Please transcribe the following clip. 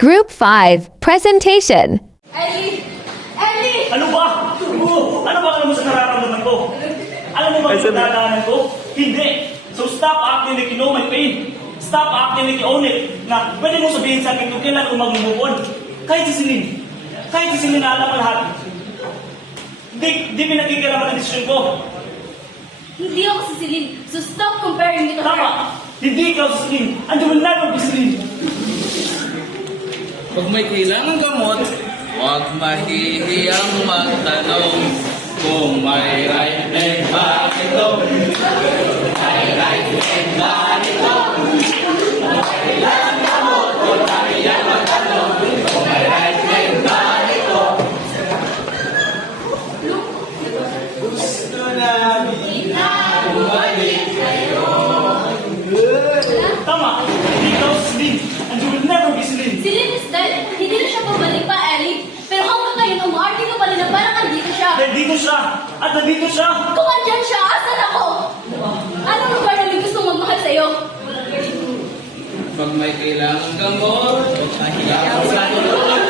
Group 5, Presentation. Ellie! Ellie! Ano ba? Ano ba alam mo sa nararamdaman ko? Alam mo ba yung dadaanan ko? Hindi. So stop acting like you know my pain. Stop acting like you own it. Na pwede mo sabihin sa akin kung kailan ko mag-move on. Kahit si Celine. Kahit si Celine na alam ko lahat. Di pinagkikalaman ang desisyon ko. Hindi ako si Celine, so stop comparing me to her. Tama. Hindi ikaw si Celine. And you will never be Celine. Pag may kailangan gamot, huwag mahihiyang magtanong kung may right leg ba ito. May right leg ba ito? Kung kailangan gamot, huwag mahihiyang magtanong kung may right leg ba ito. Gusto namin na bumalik kayo. Tama. Hindi ikaw si Celine. And you will never be Celine. Celine is dead. Hindi na siya pabalik pa, Ellie. Pero hanggang ngayon, umaarte ka pa rin na parang andito siya. Dahil dito siya. At nandito siya. Kung andyan siya, asan ako? Anong lugar namin gustong magmahal sa'yo? Pag may kailangan gamot, huwag mahihiyang magtanong